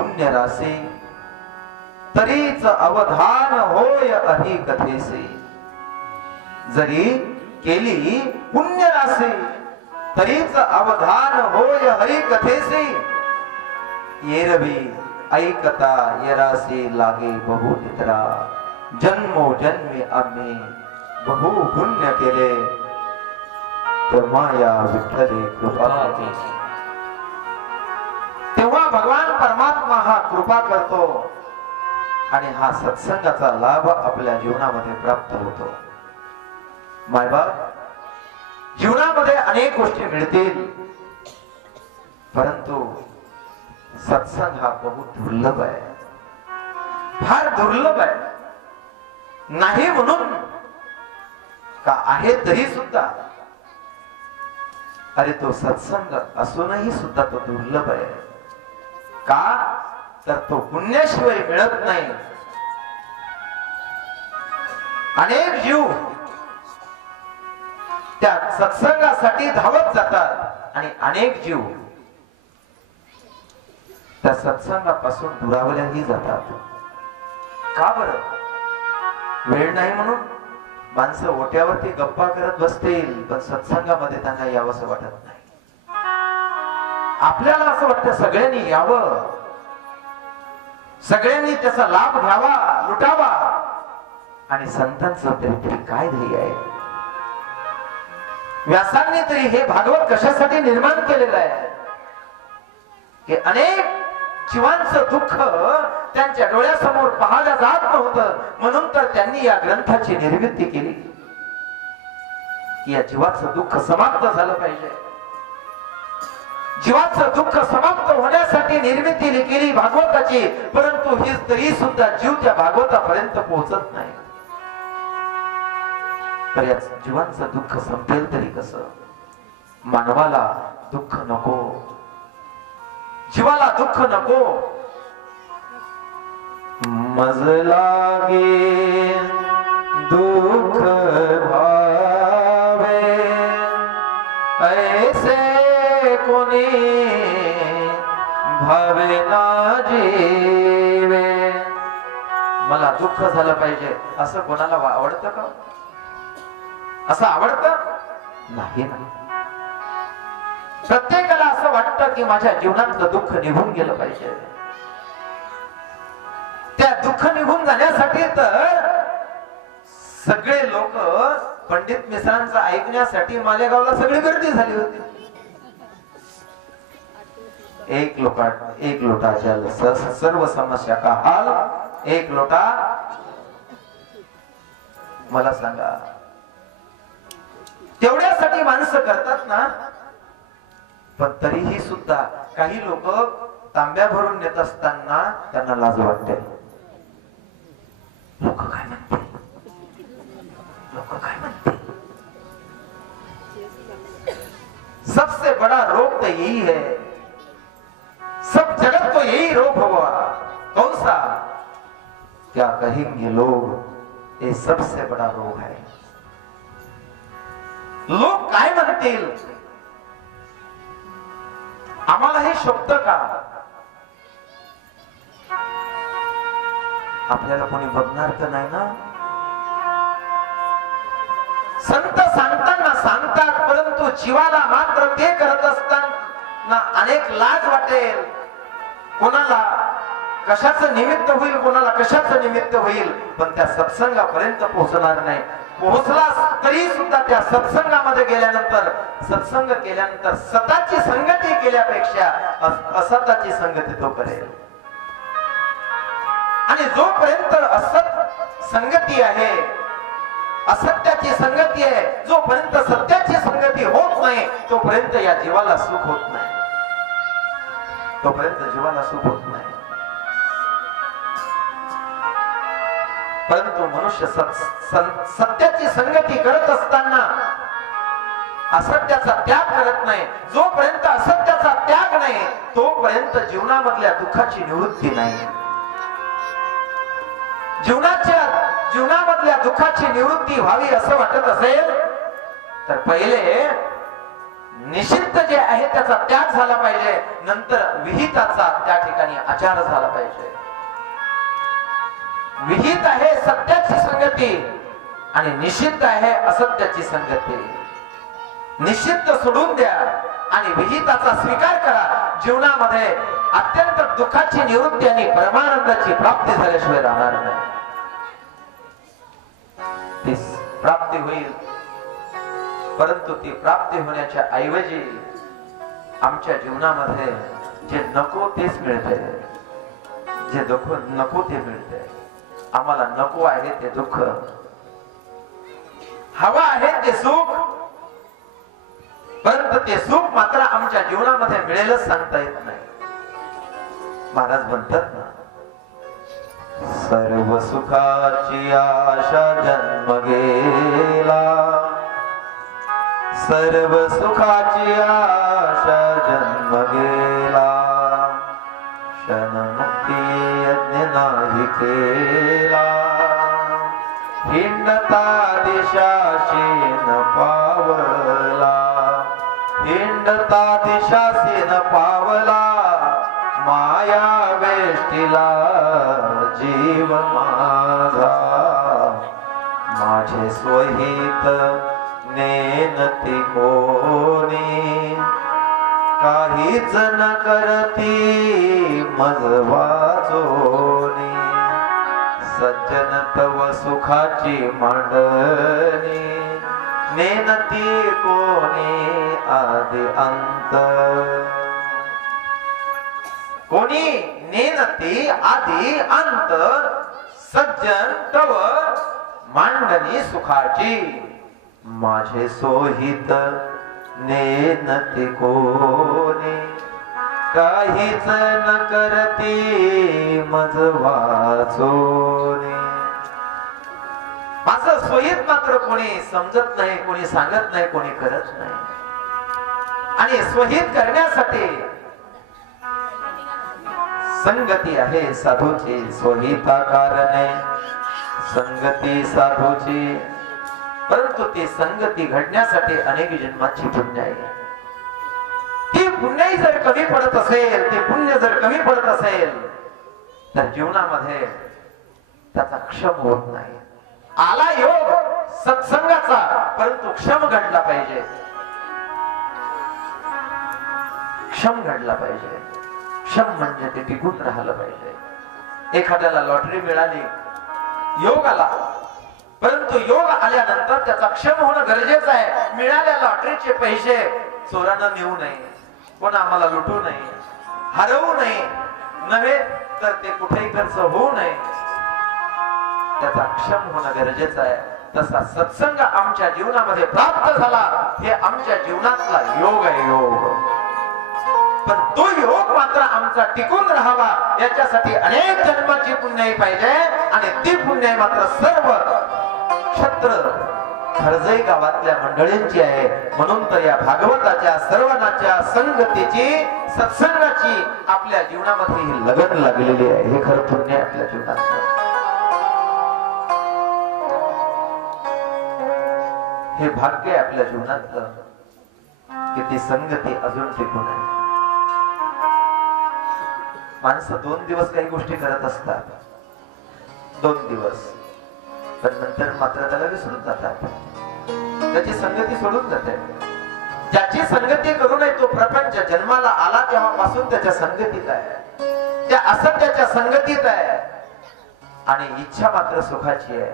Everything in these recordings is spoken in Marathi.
पुण्य रासे तरीच अवधान होय अधी कथेसे। जरी केली पुण्य रासे तरीच अवधान होय हरी कथेसे। येरवी ऐकता येरासे लागे बहु निद्रा। जन्मो जन्मी आम्ही बहु पुण्य केले तेव्हा या विठ्ठले कृपा केली। तेव्हा भगवान परमात्मा हा कृपा करतो आणि हा सत्संगाचा लाभ आपल्या जीवनामध्ये प्राप्त होतो। मायबाप जीवनामध्ये अनेक गोष्टी मिळतील परंतु सत्संग हा बहुत दुर्लभ आहे, फार दुर्लभ आहे। नाही म्हणून का आहे तरी सुद्धा अरे तो सत्संग असूनही सुद्धा तो दुर्लभ आहे। का तर तो पुण्याशिवाय मिळत नाही। अनेक जीव त्या सत्संगासाठी धावत जातात आणि अनेक जीव त्या सत्संगापासून दुरावल्याही जातात। का बरं? वेळ नाही म्हणून माणसं ओट्यावरती गप्पा करत बसतील पण सत्संगामध्ये त्यांना यावंसं वाटत नाही। आपल्याला असं वाटतं सगळ्यांनी यावं, सगळ्यांनी त्याचा लाभ घ्यावा, लुटावा। आणि संतांचं तरी काय ध्येय आहे? व्यासांनी तरी हे भागवत कशासाठी निर्माण केलेलं आहे की अनेक जीवांचं दुःख त्यांच्या डोळ्यासमोर पाहायला जात नव्हतं म्हणून तर त्यांनी या ग्रंथाची निर्मिती केली की या जीवाचं दुःख समाप्त झालं पाहिजे। जीवाचं दुःख समाप्त होण्यासाठी निर्मिती केली भागवताची, परंतु ही तरी सुद्धा जीव त्या भागवतापर्यंत पोहोचत नाही। तर या जीवांचं दुःख संपेल तरी कसं? मानवाला दुःख नको, जीवाला दुःख नको। मज लागे दुःख भावे ऐसे कोणी भावे ना जीवे। मला दुःख झालं पाहिजे असं कोणाला आवडतं का? असं आवडतं नाही ना। प्रत्येकाला असं वाटतं की माझ्या जीवनातलं दुःख निघून गेलं पाहिजे। त्या दुःख निघून जाण्यासाठी तर सगळे लोक पंडित मिश्रांचं ऐकण्यासाठी मालेगावला सगळी गर्दी झाली होती। एक लोटा जल सर्व समस्या का हाल, एक लोटा। मला सांगा तेवढ्यासाठी माणसं करतात ना, पण तरीही सुद्धा काही लोक तांब्या भरून नेत असताना त्यांना लाज वाटते। लोक काय म्हणते, लोक काय म्हणते। सबसे बड़ा रोग तो यही है, सब जगत को यही रोग हुआ। कौन सा? क्या कहेंगे लोग, ये सबसे बड़ा रोग है। लोक काय म्हणतील, आम्हाला हे शोभत का? आपल्याला कोणी बघणार तर नाही ना। संत सांगताना सांगतात परंतु जीवाला मात्र ते करत असताना अनेक लाज वाटेल। कोणाला कशाचं निमित्त होईल, कोणाला कशाचं निमित्त होईल, पण त्या सत्संगापर्यंत पोहोचणार नाही। पोहोचला तरी सुद्धा त्या सत्संगामध्ये गेल्यानंतर, सत्संग केल्यानंतर सताची संगती केल्यापेक्षा असताची संगती तो करेल। आणि जोपर्यंत असत संगती आहे, असत्याची संगती आहे, जोपर्यंत सत्याची संगती होत नाही तोपर्यंत या जीवाला सुख होत नाही, तोपर्यंत जीवाला सुख होत नाही। परंतु मनुष्य सत्याची संगती करत असताना असत्याचा त्याग करत नाही। जोपर्यंत असत्याचा त्याग नाही तोपर्यंत जीवनामधल्या दुःखाची निवृत्ती नाही। जीवनामधल्या दुःखाची निवृत्ती व्हावी असं वाटत असेल तर पहिले निषिद्ध जे आहे त्याचा त्याग झाला पाहिजे, नंतर विहिताचा त्या ठिकाणी आचार झाला पाहिजे. विहित आहे सत्याची संगती आणि निषिद्ध आहे असत्याची संगती. निषिद्ध सोडून द्या आणि विहिताचा स्वीकार करा. जीवनामध्ये अत्यंत दुःखाची निवृत्ती आणि परमानंदाची प्राप्ती झाल्याशिवाय राहणार नाही. ती प्राप्ती होईल, परंतु ती प्राप्ती होण्याच्या ऐवजी आमच्या जीवनामध्ये जे नको तेच मिळते, जे दुःख नको ते मिळते. आम्हाला नको आहे ते दुःख, हवा आहे ते सुख, परंतु ते सुख मात्र आमच्या जीवनामध्ये मिळेलच सांगता येत नाही. महाराज म्हणतात ना, सर्व सुखाची आशा जन्म गेला, सर्व सुखाची आशा जन्म गेला, क्षणमुक्ती यज्ञ नाही केला, हिंडता दिशाशी न पावला, हिंडता दिशाशी न पावला, माया वेष्टीला जीव माझा, माझे स्वहित नेनती कोणी, काहीच न करती मज वाचोनी, सज्जन तव सुखाची मांडणी, नेनती कोणी आदि अंत, कोणी नेनती आदि अंत, सज्जन तव मांडणी सुखाची, माझे सोहित नेनती कोणी, काहीच न करती मज वाचोनी. माझं सोयीत मात्र कोणी समजत नाही, कोणी सांगत नाही, कोणी करत नाही. आणि स्वहित करण्यासाठी संगती आहे साधूची, स्वहिता कारणे संगती साधूची, परंतु ती संगती घडण्यासाठी अनेक जन्माची पुण्य आहे. ती पुण्याई जर कमी पडत असेल, ती पुण्य जर कमी पडत असेल, तर जीवनामध्ये त्याचा क्षम होत नाही. आला योग सत्संगाचा, परंतु क्षम घडला पाहिजे, क्षम घडला पाहिजे. क्षम म्हणजे ते टिकून राहिलं पाहिजे. एखाद्याला लॉटरी मिळाली, योग आला, परंतु योग आल्यानंतर त्याचा क्षम होणं गरजेचं आहे. मिळाल्या लॉटरीचे पैसे चोरानं नेऊ नये, कोण आम्हाला लुटू नये, हरवू नये, नव्हे तर ते कुठेही खर्च होऊ नये, त्याचा क्षम होणं गरजेचं आहे. तसा सत्संग आमच्या जीवनामध्ये प्राप्त झाला, हे आमच्या जीवनातला योग आहे, योग. पण तो योग मात्र आमचा टिकून राहावा, याच्यासाठी अनेक जन्माची पुण्याई पाहिजे. आणि ती पुण्याई मात्र सर्व क्षत्र खरजई गावातल्या मंडळींची आहे. म्हणून तर या भागवताच्या सर्वनाच्या संगतीची, सत्संगाची आपल्या जीवनामध्ये ही लगन लागलेली आहे. हे खरं पुण्य आहे आपल्या जीवनात. हे भाग्य आहे आपल्या जीवनातलं की ती संगती अजून टिकून आहे. माणसं 2 दिवस काही गोष्टी करत असतात, 2 दिवस, पण नंतर मात्र त्याला विसरून जातात, त्याची संगती सोडून जाते. ज्याची संगती करू नये तो प्रपंच जन्माला आला तेव्हापासून त्याच्या संगतीत आहे, त्या असत्याच्या संगतीत आहे. आणि इच्छा मात्र सुखाची आहे.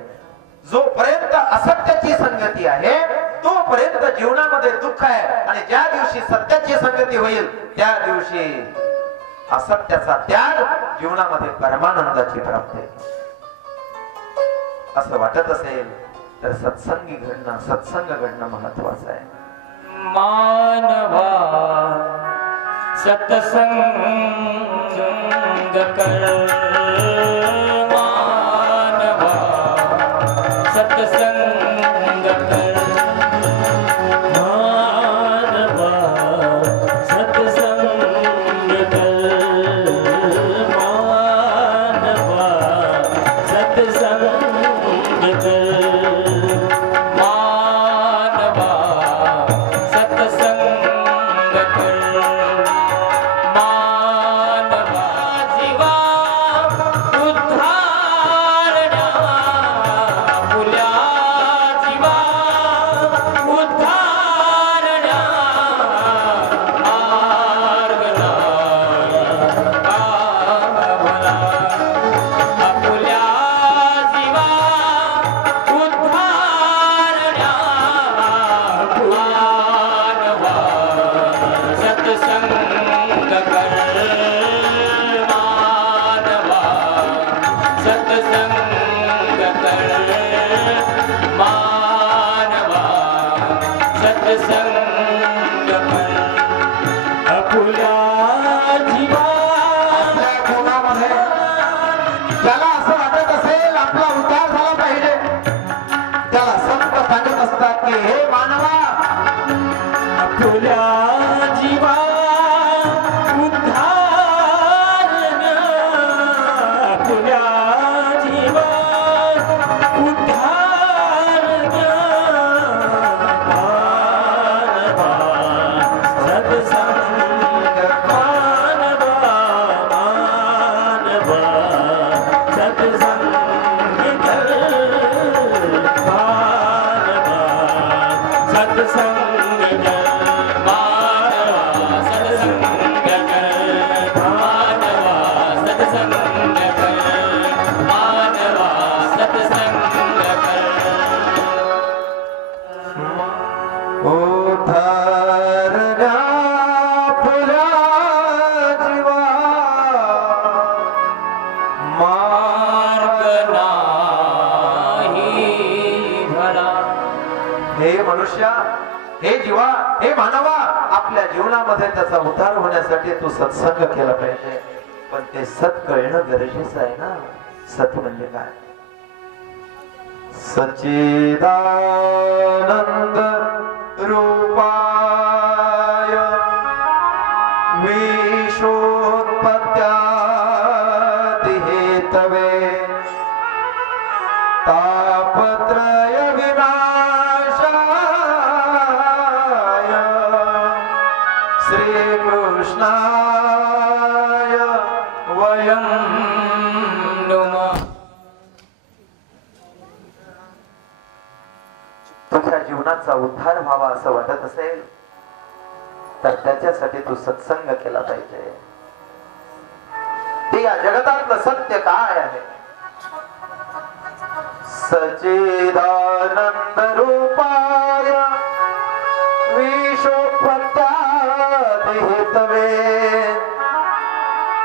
जोपर्यंत असत्याची संगती आहे तोपर्यंत जीवनामध्ये दुःख आहे. आणि ज्या दिवशी सत्याची संगती होईल त्या दिवशी असत्याचा त्याग, जीवनामध्ये परमानंदाची प्राप्ती. असं वाटत असेल तर सत्संगी घडणं, सत्संग घडणं महत्वाचं आहे. मानवा सत्संग कर, मानवा सत्संग कर, मानवा सत्संग कर, मानवा सत्संग कर, मानवा सत्संग तुल्या जीवा उद्धारण्या तुल्या जीवा उद्धारण्या मानवा सत्संग मानवा मानवा सत्संग कर मानवा सत्संग उद्धारण्या फुला जीवा मार्ग नाही भला हे मनुष्या, हे जीवा, हे मानवा, आपल्या जीवनामध्ये त्याचा उद्धार होण्यासाठी तू सत्संग केला पाहिजे. पण ते सत कळणं गरजेचं आहे ना. सत म्हणजे काय? सच्चिदानंद रूपाय विश्वोत्पत्त्यादि हेतवे तापत्रय विनाशाय श्रीकृष्णाय वयं नुमा तुझ्या जीवनाचा उद्धार व्हावा असं वाटत असेल तर त्याच्यासाठी तू सत्संग केला पाहिजे. ते या जगतातलं सत्य काय आहे? सच्चिदानंद रूपाय विश्वोत्पत्त्यादि हेतवे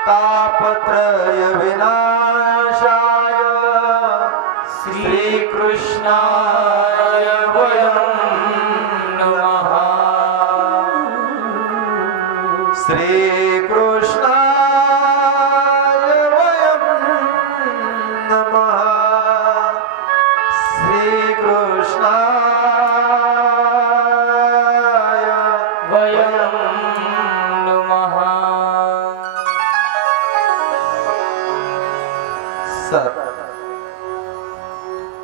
तापत्रय विनाशाय श्रीकृष्णाय वयं नमः. श्रीकृष्णाय वयं नमः. श्रीकृष्णाय वयं नुमः सत,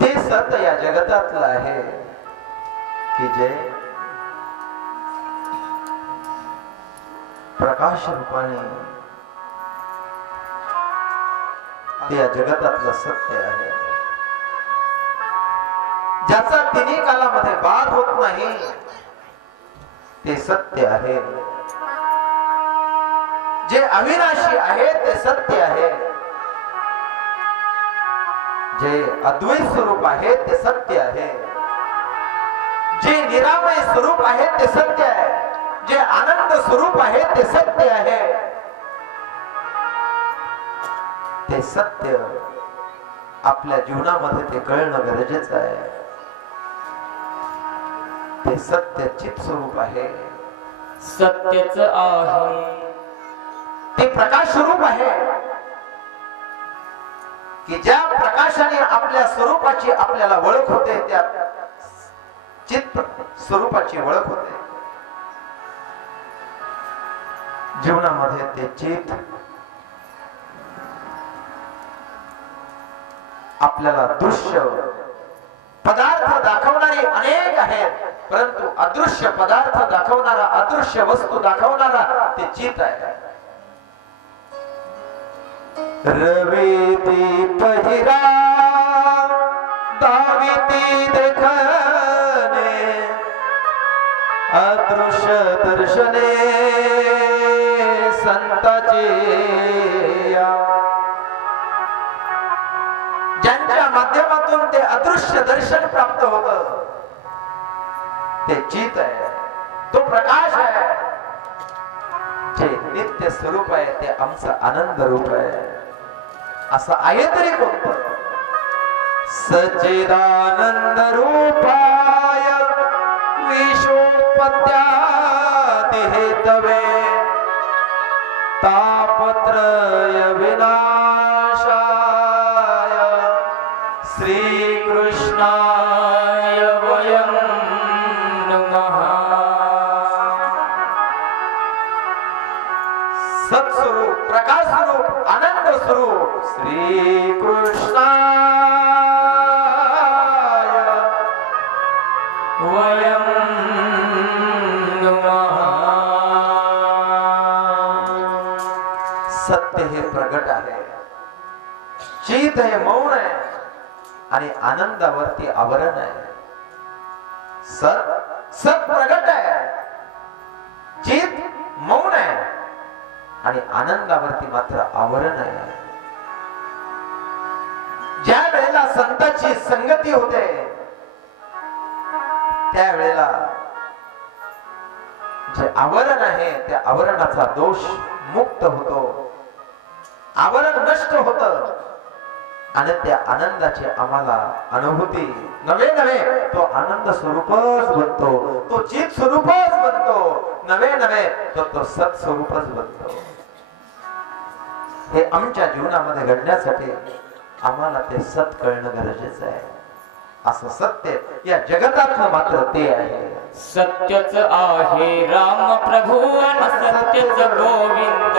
ते सत या जगतातलं आहे की जे प्रकाश रूपाने ते या जगतातलं सत्य आहे, ज्याचा तिन्ही कालामध्ये बाध होत नाही. ते सत्य आहे. जे अविनाशी आहे ते सत्य आहे. जे अद्वैत स्वरूप आहे ते सत्य आहे. जे निरामय स्वरूप आहे ते सत्य आहे. जे आनंद स्वरूप आहे ते सत्य आहे. ते सत्य आपल्या जीवनामध्ये ते कळणं गरजेचं आहे. ते सत्य चित स्वरूप आहे. सत्यच आहे ते प्रकाश स्वरूप आहे की ज्या प्रकाशाने आपल्या स्वरूपाची आपल्याला ओळख होते, त्या चित स्वरूपाची ओळख होते. जीवनामध्ये ते चित आपल्याला दृश्य पदार्थ दाखवणारे अनेक आहेत, परंतु अदृश्य पदार्थ दाखवणारा, अदृश्य वस्तू दाखवणारा ते चित आहे. रवी दीप हिरा दाविती देखने अदृश्य दर्शने संताचे या. ज्यांच्या माध्यमातून ते अदृश्य दर्शन प्राप्त होत ते चित आहे, तो प्रकाश आहे. जे नित्य स्वरूप आहे ते आमचं आनंद रूप आहे. असं आहे तरी कोणतं? सच्चिदानंद रूपाय विश्वोत्पत्त्यादि हेतवे तापत्रय विनाशाय श्रीकृष्णाय वयं नमः. सत्स्वरूप प्रकाश स्वरूप आनंद स्वरूप श्री कृष्णाय वयं नुमः. सत्य हे प्रगट आहे, चित हे मौन आहे आणि आनंदावरती आवरण आहे. सत प्रगट आहे, चित मौन आहे आणि आनंदावरती मात्र आवरण आहे. ज्या वेळेला संतांची संगती होते त्यावेळेला जे आवरण आहे त्या आवरणाचा दोष मुक्त होतो, आवरण नष्ट होत आणि त्या आनंदाची आम्हाला अनुभूती नवे नवे तो आनंद स्वरूपच बनतो, तो चित स्वरूपच बनतो, नवे नवे तो सत स्वरूपच बनतो. हे आमच्या जीवनामध्ये घडण्यासाठी आम्हाला ते सत कळणं गरजेचं आहे. असं सत्य या जगतातलं मात्र ते आहे. सत्यच आहे राम प्रभू आणि सत्यच गोविंद.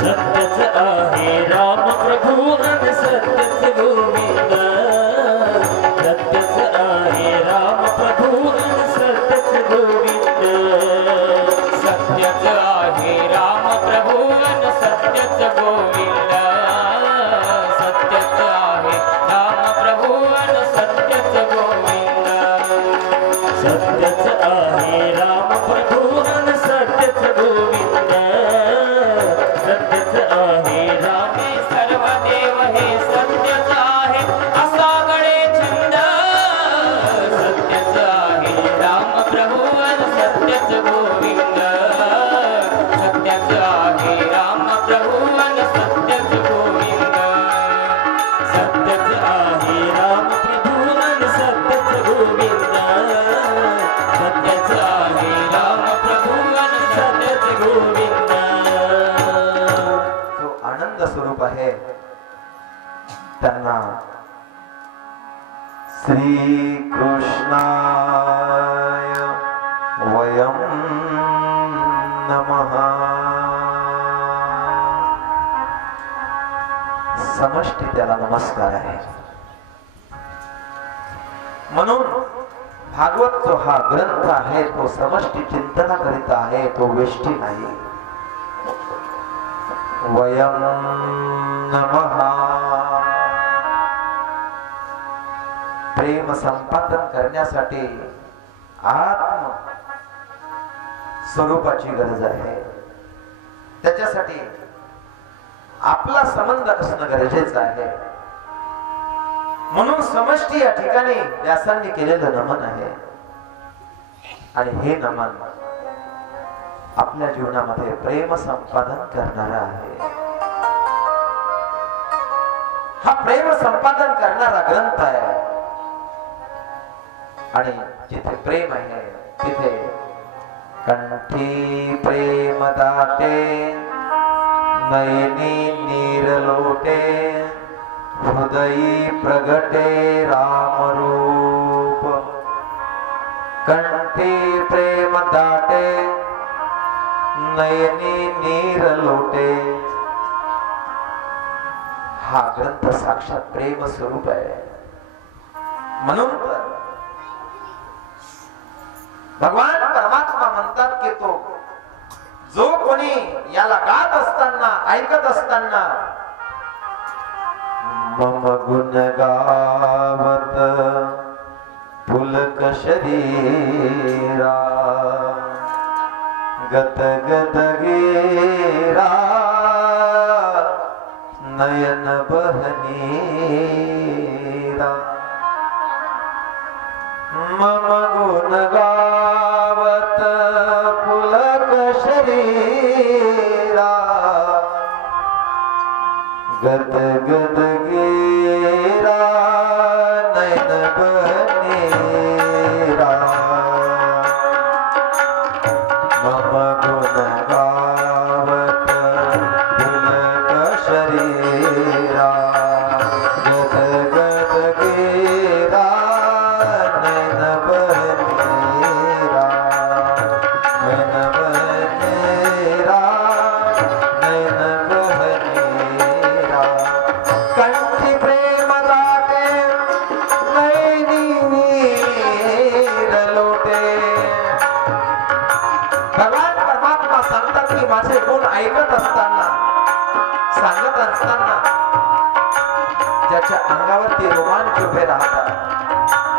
सत्यच आहे राम प्रभू आणि सत्यच गोविंद. सत्यच आहे राम प्रभू आणि सत्यच गोविंद. सत्यच आहे राम प्रभू आणि सत्यच गोविंद. सत्यच आहे राम प्रभू आणि सत्यच गोविंद. सत्यच आहे राम प्रभू आणि सत्यच गोविंद. सत्यच आहे राम हे सर्व देव हे सत्यच आहे असा गळे छंद. सत्यच आहे राम प्रभू आणि सत्यच गोविंद. सत्यच आहे राम प्रभू आणि सत्यच गोविंद. सत्यच आहे राम प्रभू आणि सत्यच गोविंद. सत्यच आहे राम प्रभू आणि सत्यच गोविंद. जो आनंद स्वरूप आहे त्यांना श्री कृष्णाय वयं नमः. समष्टी त्याला नमस्कार आहे. म्हणून भागवत जो हा ग्रंथ आहे तो समष्टी चिंतना करीत आहे, तो वेष्टी नाही. वयं नमः. प्रेम संपादन करण्यासाठी आत्म स्वरूपाची गरज आहे. त्याच्यासाठी आपला संबंध असणं गरजेचं आहे. म्हणून समष्टी या ठिकाणी व्यासांनी केलेलं नमन आहे आणि हे नमन आपल्या जीवनामध्ये प्रेम संपादन करणारा आहे. हा प्रेम संपादन करणारा ग्रंथ आहे आणि जिथे प्रेम आहे तिथे कंठी प्रेम दाटे, नयनी नीर लोटे, हृदयी प्रगटे राम रूप. कंठी प्रेम दाटे, नयनी नीर लोटे. हा ग्रंथ साक्षात प्रेम स्वरूप आहे. म्हणून तर भगवान परमात्मा म्हणतात की तो जो कोणी याला गात असताना ऐकत असताना मम गुण गावत पुलक शरीरा, गत गत गेरा नयन बहनीरा. मम गुण गावत पुलक शरीरा, गद गद गेरा नयन बहनीरा. मम गुण गावत पुलक शरीरा, गद गद गेरा नयन बहनीरा. नयन बहनीरा. असताना सांगत असताना ज्याच्या अंगावरती रोमांच उभे राहतात,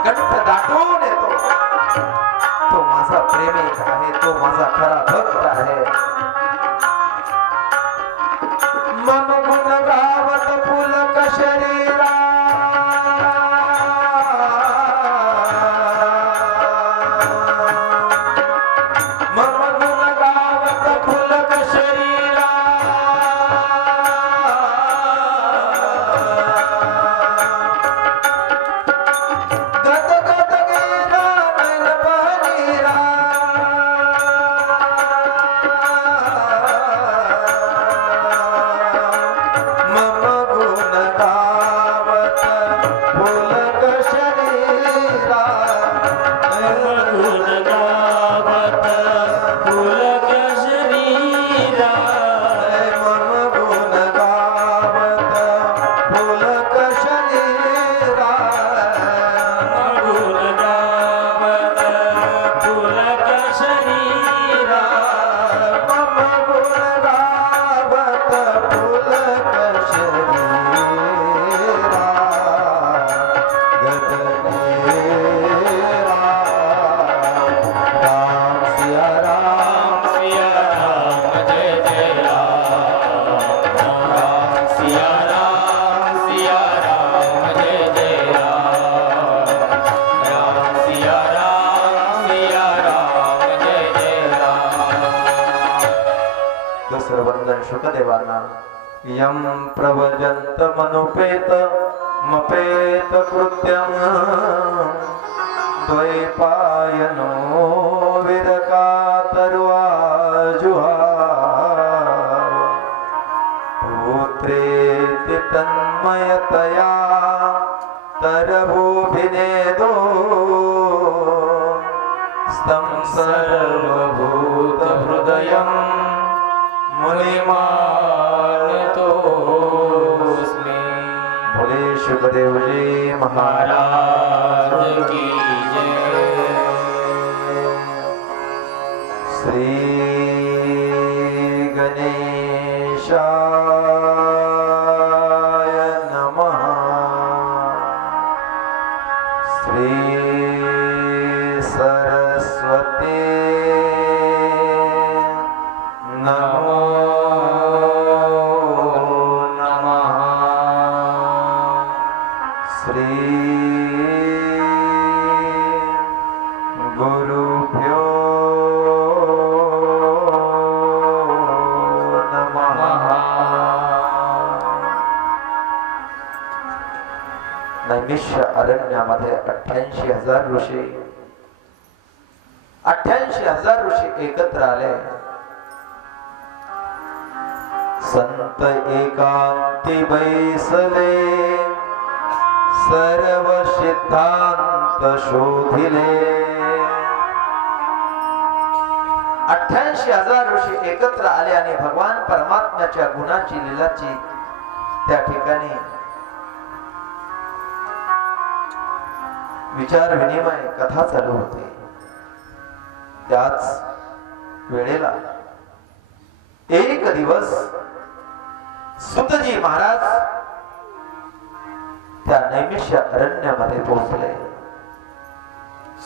कंठ दाटून येतो, तो माझा प्रेमिक आहे, तो माझा खरा भक्त आहे. मम गुण गावत पुलक शरीरा शुकदेवांना यम प्रवजंत मनुपेत मपेत कृत्यम द्वैपायनो विरकातर्वाजुहार पुत्रेति तन्मयतया तरभूभिनेदो स्तं सर्वभूतहृदयम् मुनिमानतोस्मि. भोले शुकदेव जी महाराज की जय. श्री गणेशाय नमः. श्री सरस्वती नमो नमः. श्री गुरुभ्यो नमः. नैमिष्य अरण्यामध्ये 88,000 ऋषी 88,000 ऋषी एकत्र आले. संत एकांती बैसले सर्व सिद्धांत शोधिले. 88,000 ऋषी एकत्र आले आणि भगवान परमात्म्याच्या गुणाची लीलाची त्या ठिकाणी विचार विनिमय कथा चालू होती. त्याच वेळेला एक दिवस सुतजी महाराज त्या नैमिष्य अरण्यामध्ये पोहोचले.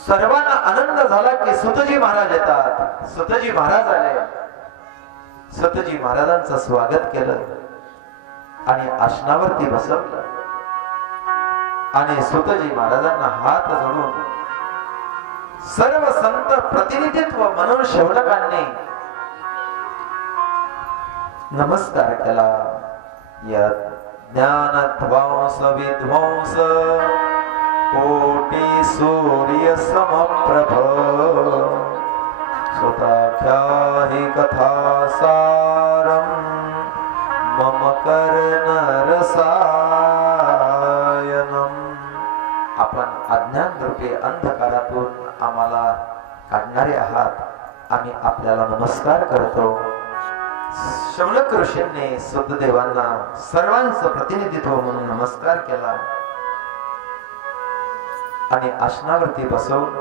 सर्वांना आनंद झाला की सुतजी महाराज येतात. सुतजी महाराज आले. सुतजी महाराजांचं स्वागत केलं आणि आसनावरती बसवलं आणि सुतजी महाराजांना हात जोडून सर्व संत प्रतिनिधित्व म्हणून शौनकांनी नमस्कार केला. ज्ञानध्वंस विध्वंस कोटि सूर्य समप्रभ सुताख्या हि कथा सारं मम कर्णरसायनम्. आपण अज्ञान रूपी अंधकारातून आम्हाला काढणारे आहात. आम्ही आपल्याला नमस्कार करतो. शौनक ऋषींनी सुतदेवांना सर्वांचं प्रतिनिधित्व म्हणून नमस्कार केला आणि आसनावरती बसवून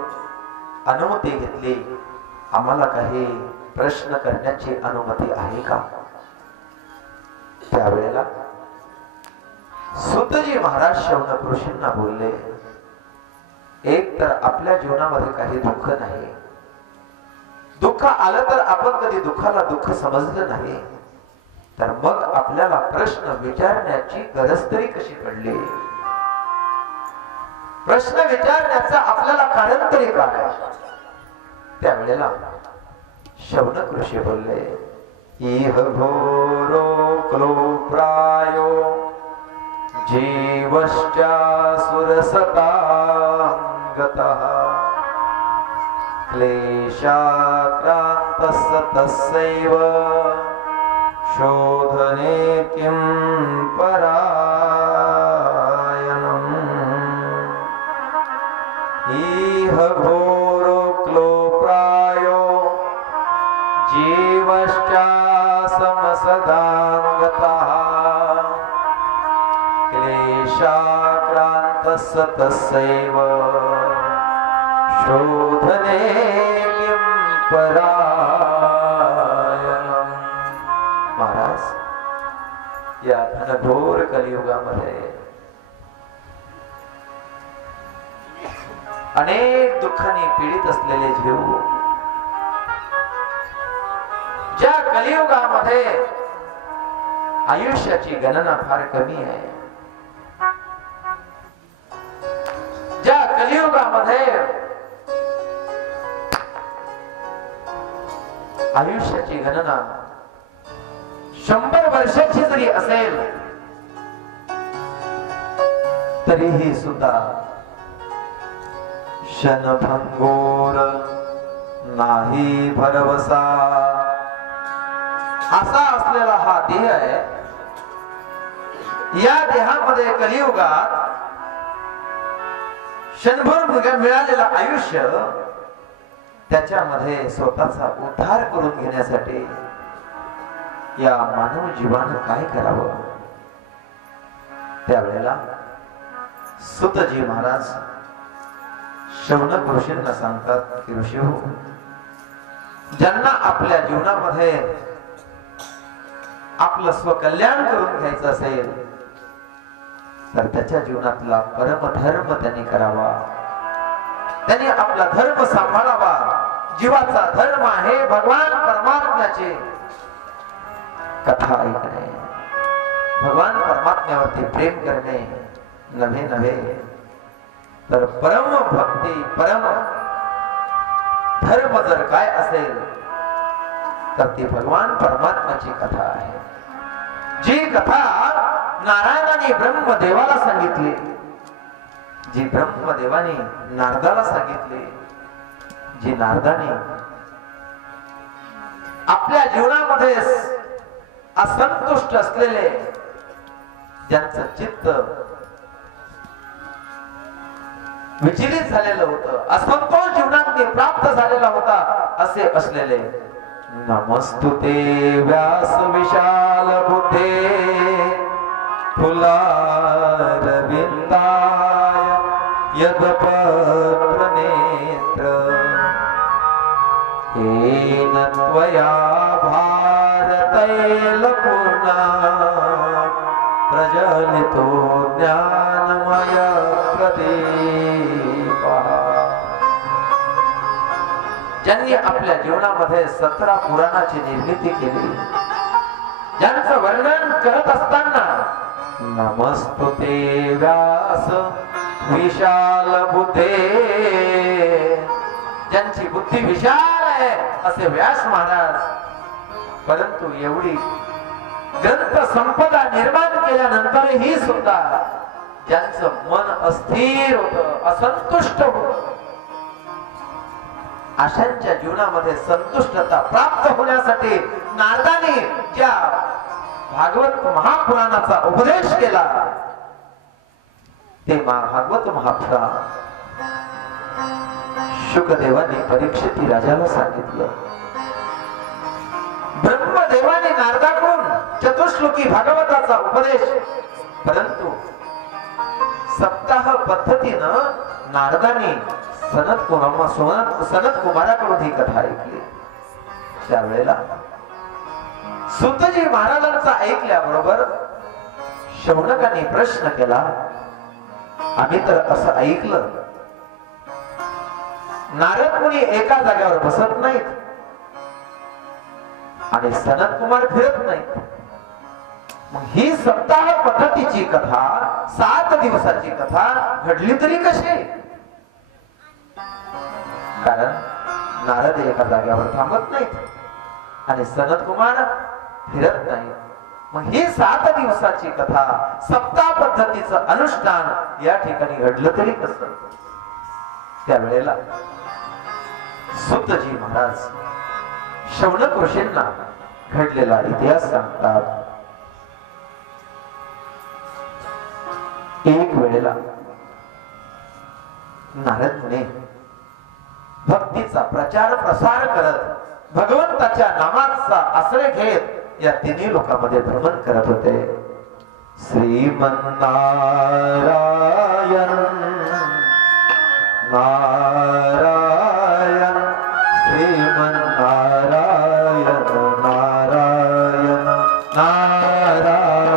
अनुमती घेतली. आम्हाला काही प्रश्न करण्याची अनुमती आहे का? त्यावेळेला सुतजी महाराज शौनक ऋषींना बोलले, एक तर आपल्या जीवनामध्ये काही दुःख नाही, दुःख आलं तर आपण कधी दुःखाला दुःख समजलं नाही, तर मग आपल्याला प्रश्न विचारण्याची गरज तरी कशी पडली? प्रश्न विचारण्याचं आपल्याला कारण तरी काय? त्यावेळेला शौनक ऋषी बोलले, इह घोरो क्लोप्रायो जीवश्चासुरसतां गतः क्लेशाक्रान्तस्य तस्यैव शोधने किं परायणम् इह घोरो क्लोप्रायो जीवश्चासमसदाङ्गतः क्लेशाक्रान्तस्य तस्यैव शोधने किं परायणम्। महाराज, या घनघोर कलियुगामध्ये अनेक दुःखाने पीडित असलेले जीव, ज्या कलियुगामध्ये आयुष्याची गणना फार कमी आहे, ज्या कलियुगामध्ये आयुष्याची गणना 100 वर्षाची जरी असेल तरीही सुद्धा क्षणभंगोर नाही भरवसा असा असलेला हा देह आहे. या देहामध्ये कलियुगात क्षणभर मिळालेलं आयुष्य, त्याच्यामध्ये स्वतःचा उद्धार करून घेण्यासाठी या मानव जीवानं काय करावं? त्यावेळेला सुतजी महाराज शौनक ऋषींना सांगतात की ऋषी हो, ज्यांना आपल्या जीवनामध्ये आपलं स्वकल्याण करून घ्यायचं असेल तर त्याच्या जीवनातला परमधर्म त्यांनी करावा, त्यांनी आपला धर्म सांभाळावा. जीवाचा धर्म आहे भगवान परमात्म्याची कथा ऐकणे, भगवान परमात्म्यावरती प्रेम करणे नव्हे तर परम भक्ती, परम धर्म जर काय असेल तर ती भगवान परमात्म्याची कथा आहे. जी कथा नारायणाने ब्रह्मदेवाला सांगितली, जी ब्रह्मदेवाने नारदाला सांगितली, जी नारदाने आपल्या जीवनामध्ये असंतुष्ट असलेले, ज्यांचं चित्त विचलित झालेलं होतं, असंतोष जीवनात प्राप्त झालेला होता, असे असलेले नमस्तुते व्यास विशाल बुद्धे फुलारविंदाय यदपत्र नेत्र येन त्वया भारतैलपूर्णा प्रज्वलितो ज्ञानमय प्रदीपः। ज्यांनी आपल्या जीवनामध्ये 17 पुराणाची निर्मिती केली, ज्यांचं वर्णन करत असताना नमस्तुते व्यास विशाल बुद्धे, ज्यांची बुद्धी विशाल आहे असे व्यास महाराज, परंतु एवढी ग्रंथ संपदा निर्माण केल्यानंतरही सुद्धा ज्यांचं मन अस्थिर होत, असंतुष्ट होत, अशांच्या जीवनामध्ये संतुष्टता प्राप्त होण्यासाठी नारदाने ज्या भागवत महापुराणाचा उपदेश केला, ते भागवत महापुराण शुकदेवाने परीक्षित राजाला सांगितलं. ब्रह्मदेवाने नारदाकडून चतुश्लोकी भागवताचा उपदेश, परंतु सप्ताह पद्धतीनं नारदाने सनत कुमाराकडून ही कथा ऐकली. त्यावेळेला सुतजी महाराजांचा ऐकल्याबरोबर शौनकाने प्रश्न केला, आम्ही तर असं ऐकलं नारद मुनी एका जागेवर बसत नाहीत आणि सनत कुमार फिरत नाहीत, मग ही सप्ताह पद्धतीची कथा 7 दिवसाची कथा घडली तरी कशी? कारण नारद एका जागेवर थांबत नाहीत आणि सनत कुमार फिरत नाही, मग ही 7 दिवसाची कथा सप्ताह पद्धतीचं अनुष्ठान या ठिकाणी घडलं तरी कसं? त्यावेळेला सुतजी महाराज शौनक ऋषींना घडलेला इतिहास सांगतात. एक वेळेला नारद मुनी भक्तीचा प्रचार प्रसार करत भगवंताच्या नामाचा आश्रय घेत या तिन्ही लोकांमध्ये भ्रमण करत होते. श्रीमन्नारायण नारायण श्रीमन्नारायण नारायण नारायण नारायण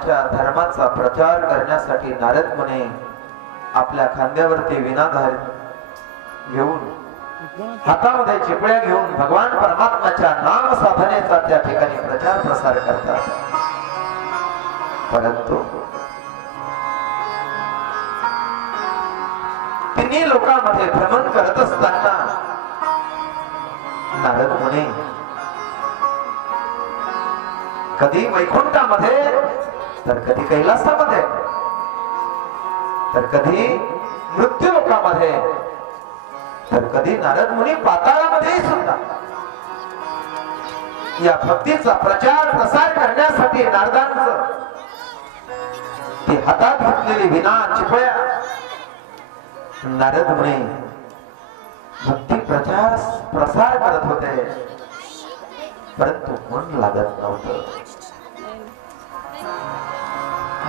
परमात्म्याच्या धर्माचा प्रचार करण्यासाठी नारद मुनी आपल्या खांद्यावरती विनाधार घेऊन हातामध्ये चिपळ्या घेऊन भगवान परमात्म्याच्या नाम साधनेचा त्या ठिकाणी प्रचार प्रसार करतात. परंतु तिन्ही लोकांमध्ये भ्रमण करत असताना नारद मुनी कधी वैकुंठामध्ये तर कधी कैलासामध्ये तर कधी मृत्यू लोकामध्ये तर कधी नारद मुनी पाताळामध्ये सुद्धा या भक्तीचा प्रचार प्रसार करण्यासाठी नारदांचं ती हातात घेतलेली विना चिपळ्या नारद मुनी भक्ती प्रचार प्रसार करत होते. परंतु मन लागत नव्हतं.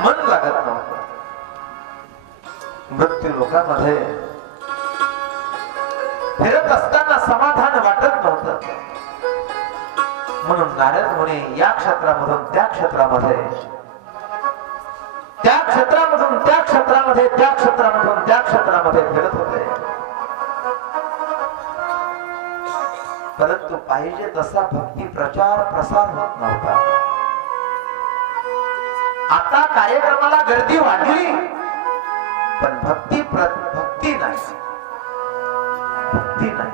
मन लागत नव्हतं. मृत्यू लोकांमध्ये फिरत असताना समाधान वाटत नव्हतं. म्हणून नारद मुनी या क्षेत्रामधून त्या क्षेत्रामध्ये त्या क्षेत्रामधून त्या क्षेत्रामध्ये त्या क्षेत्रामधून त्या क्षेत्रामध्ये फिरत होते. परंतु पाहिजे तसा भक्ती प्रचार प्रसार होत नव्हता. आता कार्यक्रमाला गर्दी वाढली पण भक्ती नाही. भक्ती नाही.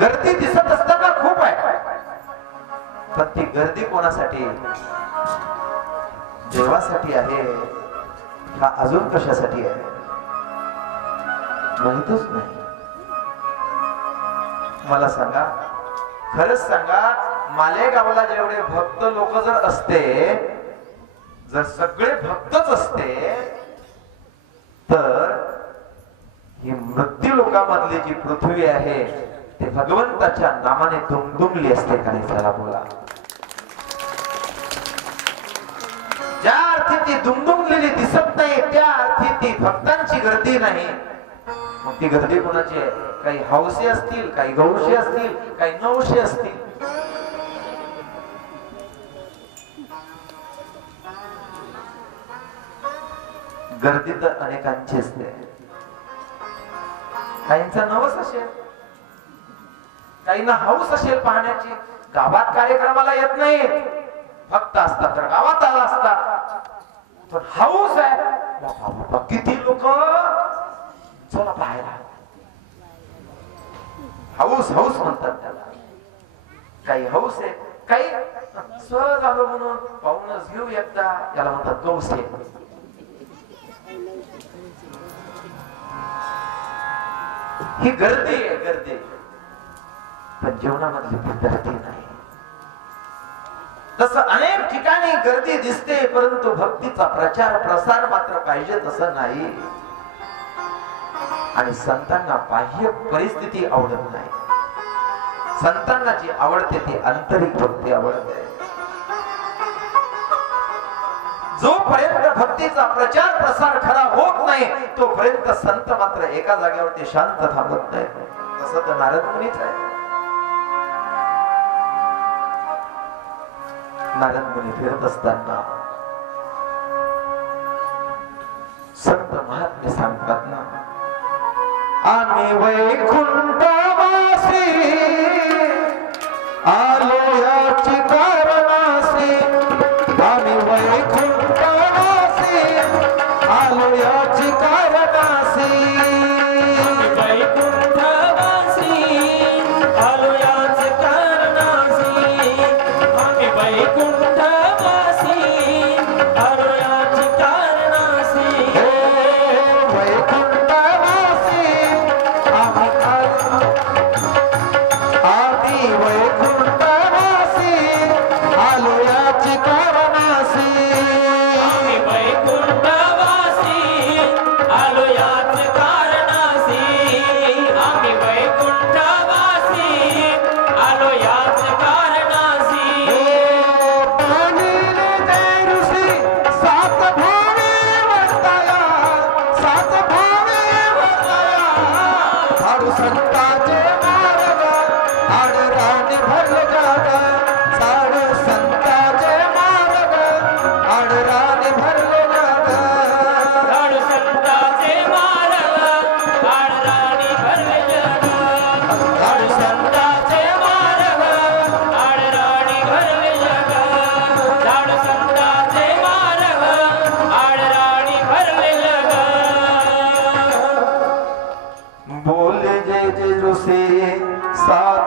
गर्दी दिसत असताना खूप आहे पण ती गर्दी कोणासाठी? देवासाठी आहे का अजून कशासाठी आहे माहितच नाही. मला सांगा, खरंच सांगा, मालेगावला जेवढे भक्त लोक जर असते, जर सगळे भक्तच असते तर ही मृत्यू लोकांमधली जी पृथ्वी आहे ते भगवंताच्या नामाने दुमदुमली असते का नाही? चला बोला. ज्या अर्थी ती दुमदुमलेली दिसत नाही त्या अर्थी ती भक्तांची गर्दी नाही. मग ती गर्दी कोणाची आहे? काही हौशी असतील, काही गौशी असतील, काही नवशी असतील. गर्दी तर अनेकांची असते. काहींचा नवस असेल, काहींना हौस असेल पाहण्याची. गावात कार्यक्रमाला येत नाही, भक्त असतात तर गावात आला असतात. पण हौस आहे, किती लोक चला पाहायला. हौस हौस म्हणतात त्याला. काही हौस आहे, काही सहज आलो म्हणून पाहूनच घेऊ एकदा, याला म्हणतात गौस आहे. ही गर्दी आहे, गर्दी. पण जीवनामधली ती गर्दी नाही. तसं अनेक ठिकाणी गर्दी दिसते परंतु भक्तीचा प्रचार प्रसार मात्र पाहिजे तसं नाही. आणि संतांना बाह्य परिस्थिती आवडत नाही. संतांना जी आवडते ती आंतरिक भक्ती आवडते. जोपर्यंत भक्तीचा प्रचार प्रसार खरा होत नाही तोपर्यंत संत मात्र एका जागेवरती शांत थांबत नाही. तसं तर नारद मुनीच आहे. नारद मुनी फिरत असताना संत महात्मे सांगतात ना, आम्ही वैकुंठवासी आलो याची कारणासी. आम्ही वैकुंठवासी आलो याची कारणासी. वैकुंठवासी आलो याच कारणासी. आम्ही वैकुंठवासी आलो याच कारणासी. वैकुंठवासी आम्ही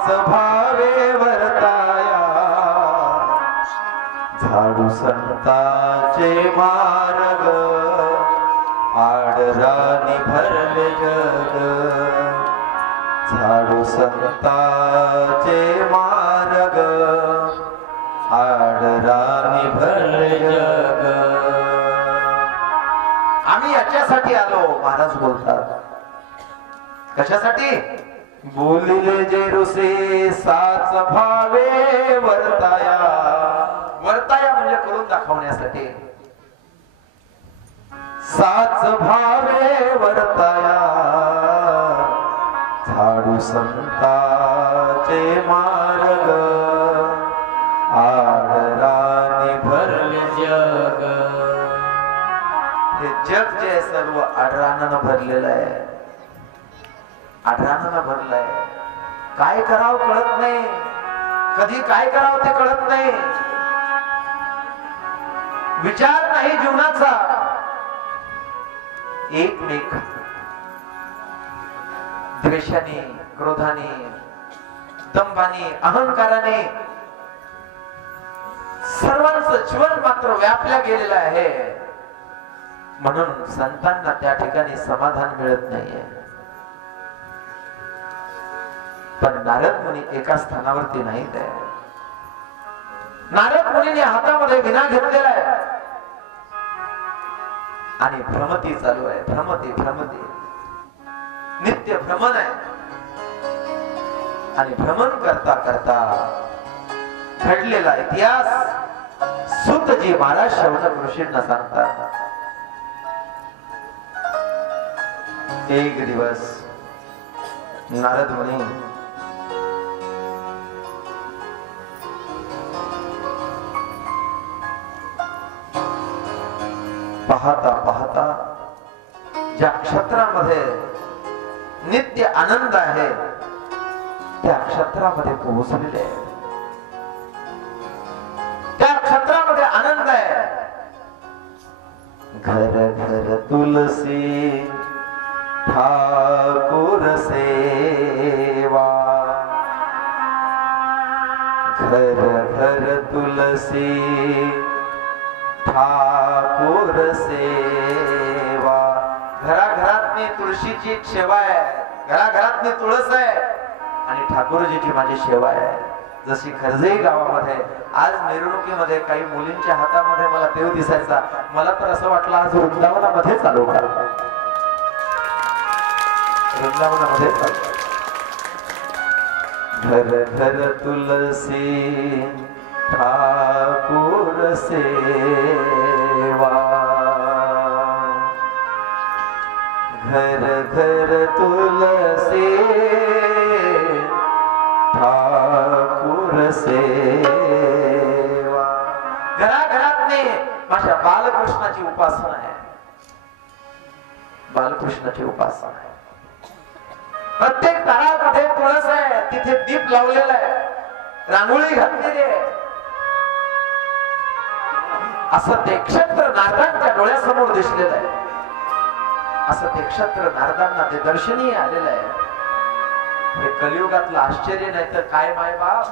हाच भावे वर्ताया झाडू संतांचे मार्ग आडरानी भरले जग झाडू संतांचे मार्ग आडरानी भरले जग. आम्ही याच्यासाठी आलो महाराज बोलतात. कशासाठी? बोलिले जे रुसे साच भावे वर्ताया. वर्ताया म्हणजे करून दाखवण्यासाठी. साच भावे वर्ताया झाडू संतांचे मार्ग आडरानी भरले जग. हे जग जे आहे सर्व आडरानानं भरलेलं आहे. आडरानानं भरलंय. काय करावं कळत नाही. कधी काय करावं ते कळत नाही. विचार नाही जीवनाचा. एकमेक द्वेषाने, क्रोधाने, दंभाने, अहंकाराने सर्वांचं जीवन मात्र व्यापल्या गेलेलं आहे. म्हणून संतांना त्या ठिकाणी समाधान मिळत नाहीये. पण नारद मुनी एका स्थानावरती नाहीत आहे. नारद मुनीने हातामध्ये विना घेतलेला आहे आणि भ्रमती चालू आहे. भ्रमती भ्रमती नित्य भ्रमण आहे. आणि भ्रमण करता करता घडलेला इतिहास सूतजी महाराज शौनक ऋषींना सांगतात. एक दिवस नारद मुनी पाहता पाहता ज्या क्षेत्रामध्ये नित्य आनंद आहे त्या क्षेत्रामध्ये पोहोचलेले आहे. त्या क्षेत्रामध्ये आनंद आहे. घर घर तुलसी ठाकुर सेवा. घर घर तुलसी ठाकुर सेवा. घराघरातनी तुळशीची सेवा आहे. घराघरातनी तुळस आहे आणि ठाकूरजीची माझी सेवा आहे. जशी खरजेई गावामध्ये आज मिरवणुकीमध्ये काही मुलींच्या हातामध्ये मला देव दिसायचा. मला तर असं वाटलं आज वृंदावनामध्ये चालू करा. वृंदावनामध्ये चालू. घर घर तुलसी ठाकुर सेवा. घर घर तुलसी ठाकुर सेवा. घराघरातने माझ्या बालकृष्णाची उपासना आहे. बालकृष्णाची उपासना आहे. प्रत्येक दारामध्ये तुळस आहे. तिथे दीप लावलेला आहे. रांगोळी घातलेली आहे. असं ते क्षेत्र नारदांच्या डोळ्यासमोर दिसलेलं आहे. असं ते क्षेत्र नारदांना ते दर्शनीय आलेलं आहे. हे कलियुगातलं आश्चर्य नाही तर काय माय बाप.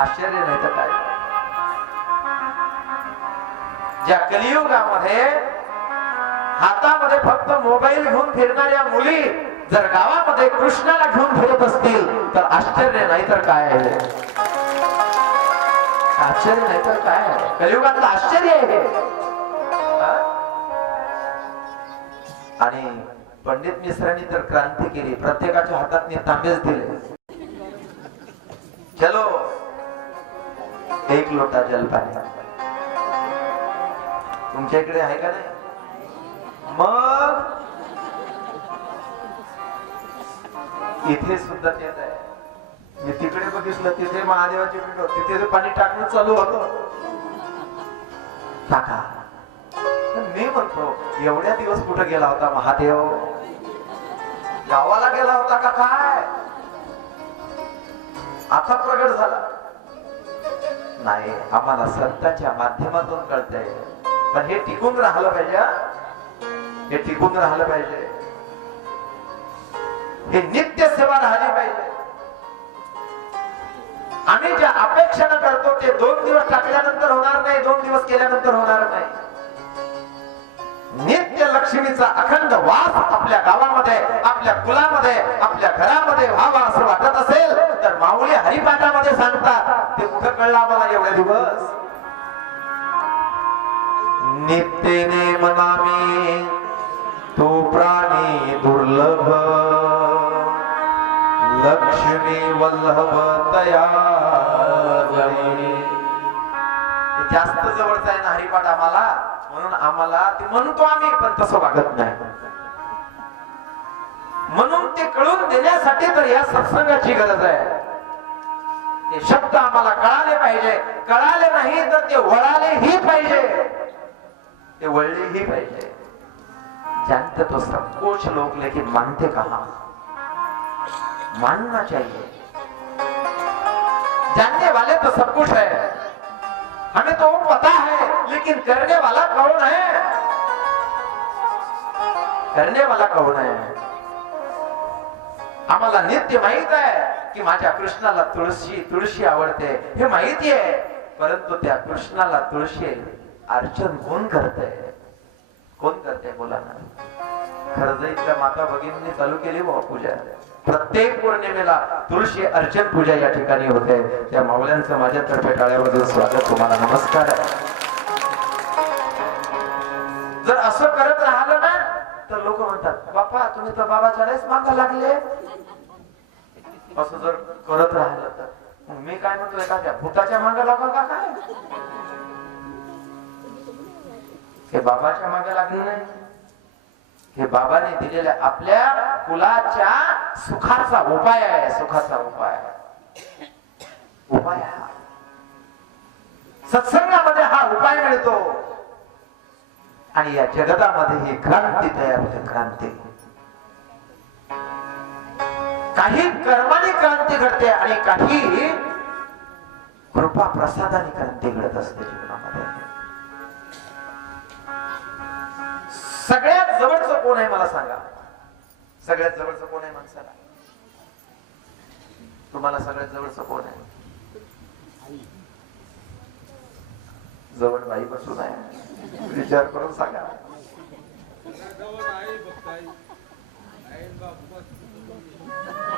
आश्चर्य नाही तर काय. ज्या कलियुगामध्ये हातामध्ये फक्त मोबाईल घेऊन फिरणाऱ्या मुली जर गावामध्ये कृष्णाला घेऊन फिरत असतील तर आश्चर्य नाही तर काय आहे. आश्चर्य नाही तर काय आहे. कलियुगातलं आश्चर्य आहे. आणि पंडित मिश्रांनी तर क्रांती केली. प्रत्येकाच्या हातात तांबेच दिले. चलो एक लोटा जल पाणी. तुमच्या इकडे आहे का नाही? मग इथे सुद्धा तेच आहे. मी तिकडे बघितलं तिथे महादेवाचे पीठ होते. तिथे पाणी टाकणं चालू होतं. टाका. मी म्हणतो एवढ्या दिवस कुठे गेला होता महादेव? गावाला गेला होता का काय? आता प्रगट झाला नाही. आम्हाला संतांच्या माध्यमातून कळतंय. पण हे टिकून राहिलं पाहिजे. हे टिकून राहिलं पाहिजे. हे नित्य सेवा राहिली पाहिजे. आम्ही ज्या अपेक्षानं करतो ते 2 दिवस टाकल्यानंतर होणार नाही, 2 दिवस केल्यानंतर होणार नाही. नित्य लक्ष्मीचा अखंड वास आपल्या गावामध्ये, आपल्या कुलामध्ये, आपल्या घरामध्ये व्हावा असं वाटत असेल तर माऊली हरिपाठामध्ये सांगतात. ते कुठं कळलं आम्हाला एवढे दिवस. नित्येने मनामी तो प्राणी दुर्लभ, लक्ष्मी वल्लभ तया जवळी. जास्त जवळचा आहे ना हरिपाठ आम्हाला, म्हणून आम्हाला ते म्हणतो आम्ही, पण तसं वागत नाही. म्हणून ते कळून देण्यासाठी तर या सत्संगाची गरज आहे. ते शब्द आम्हाला कळाले पाहिजे, कळाले नाही तर ते वळालेही पाहिजे, ते वळलेही पाहिजे. जानते तो सब कुछ लोग, लेकिन मानते कहां. मानना चाहिए. जानने वाले तो सब कुछ है, हमें तो पता है, लेकिन करने वाला कौन है. करने वाला कौन है. आम्हाला नित्य माहित आहे की माझ्या कृष्णाला तुळशी आवडते, हे माहिती आहे. परंतु त्या कृष्णाला तुळशी अर्चन कोण करते, कोण करते बोला ना. खरजईतल्या माता भगिनींनी चालू केली व पूजा. प्रत्येक पौर्णिमेला तुळशी अर्चन पूजा या ठिकाणी होते. त्या माऊल्यांचं माझ्यातर्फे टाळ्यावर स्वागत, तुम्हाला नमस्कार. जर असं करत राहिलं ना तर लोक म्हणतात बापा तुम्ही तर बाबाच्याच मागा लागले. असं जर करत राहिलं तर मी काय म्हणतो, एखाद्या भूताच्या मागे लागा का काय. हे बाबाच्या मागे लागले नाही, हे बाबाने दिलेल्या आपल्या कुलाच्या सुखाचा उपाय आहे. सुखाचा उपाय उपाय सत्संगामध्ये हा उपाय मिळतो. आणि या जगतामध्ये ही क्रांती तयार होते. क्रांती काही कर्माने क्रांती घडते आणि काही कृपा प्रसादाने क्रांती घडत असते जीवनामध्ये. सगळ्यात जवळचं कोण आहे मला सांगा. सगळ्यात जवळचं कोण आहे माणसाला. तुम्हाला सगळ्यात जवळचं कोण आहे. जवळ बाई बसून आहे. विचार करून सांगा.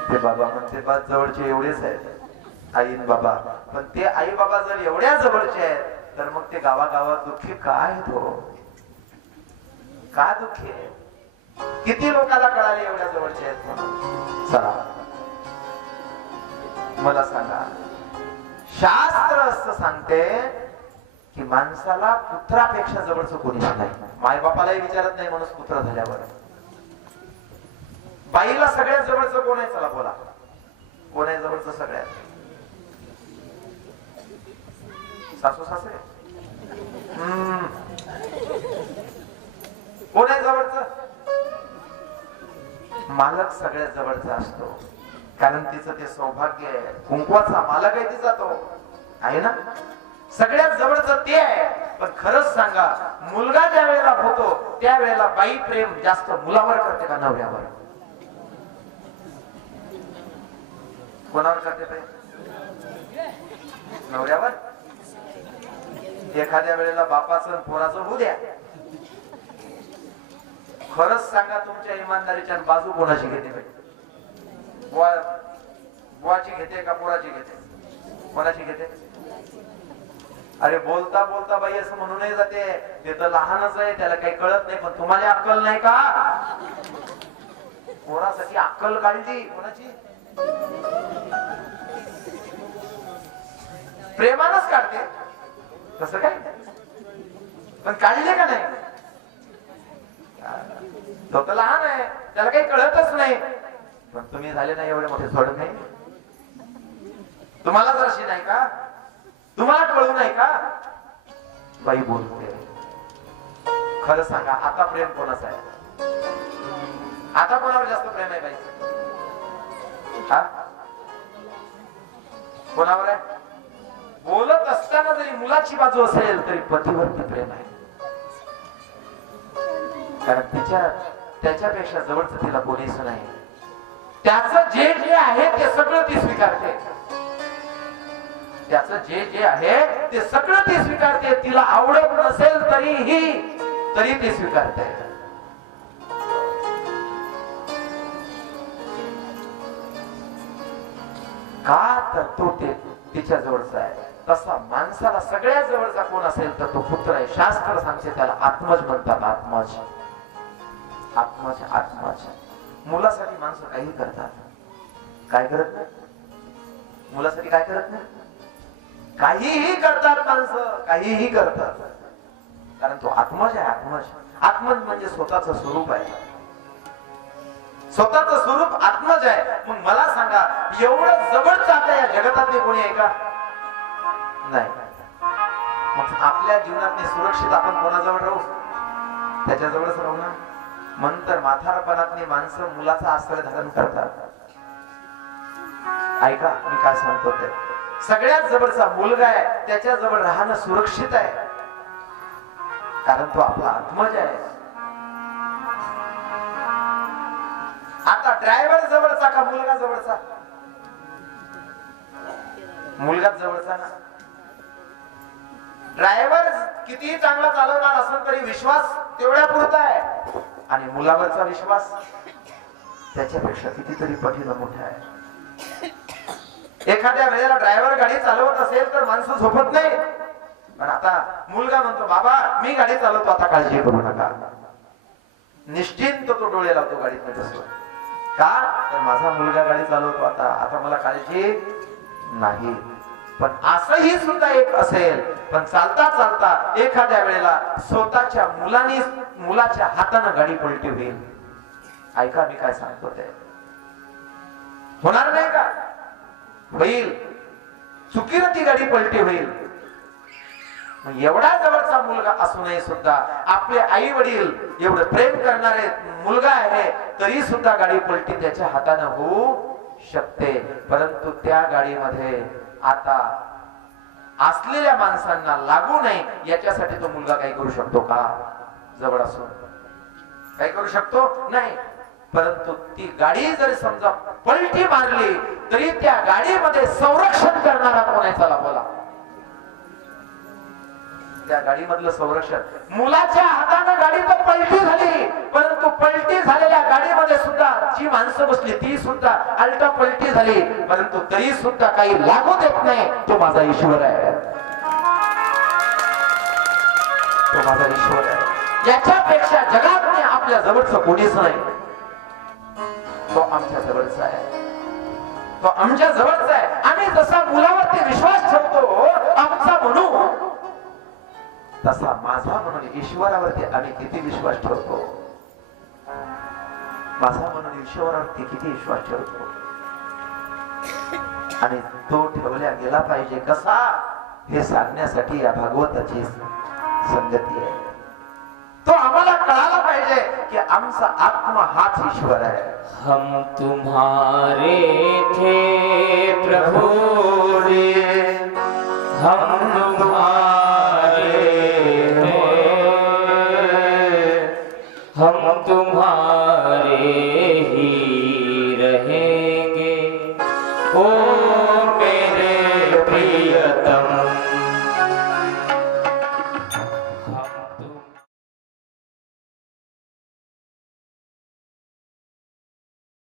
ते बाबा म्हणते बा जवळचे एवढेच आहेत आईन बाबा, पण ते आई बाबा जर एवढ्या जवळचे आहेत तर मग ते गावागावात दुःखी काय हो. का दुःखी आहे. किती लोकांना कळाले एवढ्या जवळचे आहेत म्हणून. चला मला सांगा, शास्त्र असं सांगते की माणसाला पुत्रापेक्षा जवळचं कोणीच नाही. मायबापालाही विचारत नाही माणूस पुत्र झाल्यावर. बाईला सगळ्यात जवळचं कोण आहे. चला बोला कोण आहे जवळचं सगळ्यात. सासू सासरे. कोण आहे जवळचं. मालक सगळ्यात जवळचा असतो, कारण तिचं ते सौभाग्य आहे. कुंकवाचा मालक आहे तिचा तो आहे ना. सगळ्यात जवळचं ते आहे. पण खरंच सांगा, मुलगा ज्या वेळेला होतो त्यावेळेला बाई प्रेम जास्त मुलावर करते का नवऱ्यावर. कोणावर करते प्रेम. नवऱ्यावर. एखाद्या वेळेला बापाचं पोराचं होऊ द्या. खरंच सांगा तुमच्या इमानदारीच्या बाजू कोणाची घेते. बुवाची घेते का पोराची घेते. कोणाची घेते. अरे बोलता बोलता बाई असं म्हणूनही जाते ते तर लहानच आहे, त्याला काही कळत नाही. पण तुम्हाला अक्कल नाही का. पोरासाठी अक्कल काढली कोणाची. प्रेमानच काढते तसं काय. पण काढले का नाही. तो तर लहान आहे, त्याला काही कळतच नाही. पण तुम्ही झाले नाही एवढे मोठे थोडं नाही. तुम्हाला जर अशी नाही का. तुम्हाला कळू नाही का. बाई बोलते. खरं सांगा आता प्रेम कोणाचं आहे. आता कोणावर जास्त प्रेम आहे बाई. कोणावर आहे. बोलत असताना जरी मुलाची बाजू असेल तरी पतीवरती प्रेम आहे. कारण त्याच्यापेक्षा जवळचं तिला कोणीच नाही. त्याचं जे जे आहे ते सगळं ती स्वीकारते. त्याचं जे जे आहे ते सगळं ती स्वीकारते. तिला आवडत नसेल तरी ती स्वीकारते. का तर तो तिच्या जवळचा आहे. तसा माणसाला सगळ्यात जवळचा कोण असेल तर तो पुत्र आहे. शास्त्र सांगते त्याला आत्मज म्हणतात. आत्मज आत्मज आत्मज. मुलासाठी माणसं काही करतात. काय करत नाही? मुलासाठी काय करत नाही? काहीही करतात माणसं, काहीही करतात. कारण तो आत्मज आहे. आत्मज आत्मज म्हणजे स्वतःचं स्वरूप आहे. स्वतःचं स्वरूप आत्मज आहे. मग मला सांगा, एवढं जवळचं आता या जगतातले कोणी आहे का? नाही. मग आपल्या जीवनात सुरक्षित आपण कोणाजवळ राहू? त्याच्याजवळच राहू ना. म्हणतर म्हातारपणातली माणसं मुलाचा आश्रय धारण करतात. ऐका मी काय सांगतो ते. सगळ्यात जवळचा मुलगा आहे त्याच्याजवळ राहणं सुरक्षित आहे. कारण तो आपला आत्मज आहे. आता ड्रायव्हर जवळचा का मुलगा जवळचा? मुलगाच जवळचा ना. ड्रायव्हर कितीही चांगला चालवणार असेल तरी विश्वास तेवढ्या पुरता आहे. आणि मुलावरचा विश्वास त्याच्यापेक्षा कितीतरी पटीनं मोठा आहे. एखाद्या वेळेला ड्रायव्हर गाडी चालवत असेल तर माणसं झोपत नाही. पण आता मुलगा म्हणतो, बाबा मी गाडी चालवतो, आता काळजी करू नका. निश्चिंत तो डोळे लावतो गाडीत बसून. का तर माझा मुलगा गाडी चालवतो, आता मला काळजी नाही. पण असंही सुद्धा एक असेल. पण चालता चालता एखाद्या वेळेला स्वतःच्या मुलाच्या हातानं गाडी पलटी होईल. ऐका मी काय सांगतो ते. होणार नाही का? होईल. चुकीनं ती गाडी पलटी होईल. एवढा जवळचा मुलगा असूनही सुद्धा आपले आई वडील एवढं प्रेम करणारे मुलगा आहे तरी सुद्धा गाडी पलटी त्याच्या हाताने होऊ शकते. परंतु त्या गाडीमध्ये आता असलेल्या माणसांना लागू नये याच्यासाठी तो मुलगा काही करू शकतो का? जवळ असून काही करू शकतो नाही. परंतु ती गाडी जर समजा पलटी मारली तरी त्या गाडीमध्ये संरक्षण करणारा कोण आहे? चला बोला. त्या गाडीमधलं संरक्षण. मुलाच्या हाताने गाडी तर पलटी झाली, परंतु पलटी झालेल्या गाडीमध्ये सुद्धा जी माणसं बसली ती सुद्धा अल्टा पलटी झाली, परंतु तरी सुद्धा काही लागू देत नाही. तो माझा ईश्वर आहे. तो माझा ईश्वर आहे. याच्यापेक्षा जगात आपल्या जवळचं कोणीच नाही. तो आमच्या जवळचा आहे. तो आमच्या जवळचा आहे. आम्ही जसा मुलावरती विश्वास ठेवतो आमचा म्हणून, तसा माझा म्हणून ईश्वरावरती आम्ही किती विश्वास ठेवतो. माझा म्हणून ईश्वरावरती किती विश्वास ठेवतो. आणि तो ठेवल्या गेला पाहिजे कसा हे सांगण्यासाठी या भागवताची संगती आहे. तो आम्हाला कळाला पाहिजे की आमचा आत्मा हाच ईश्वर है। हम तुम्हारे थे प्रभु रे, हम तुम्हारे हैं, हम तुम्हारे ही